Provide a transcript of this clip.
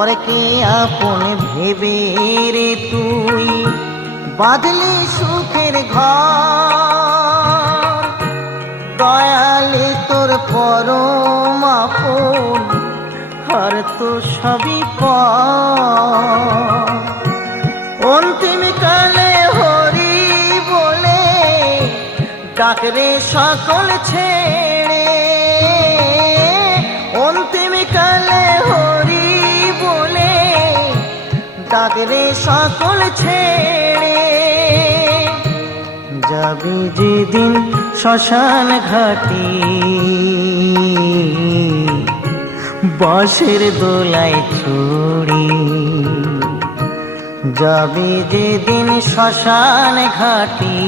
পরকে আপন ভেবে রে তুই বাঁধলি সুখের ঘর। দয়ালে তোর পরম আপন আর তো সবই পর। অন্তিম কালে হরি বলে ডাকরে সকল ছেড়ে। অন্তিম কালে হরি বলে ডাকরে সকল ছেড়ে। যাবি যেদিন শ্মশান ঘাটে বাঁশের দোলায় ছড়ি। যাবি যেদিন শ্মশান ঘাটে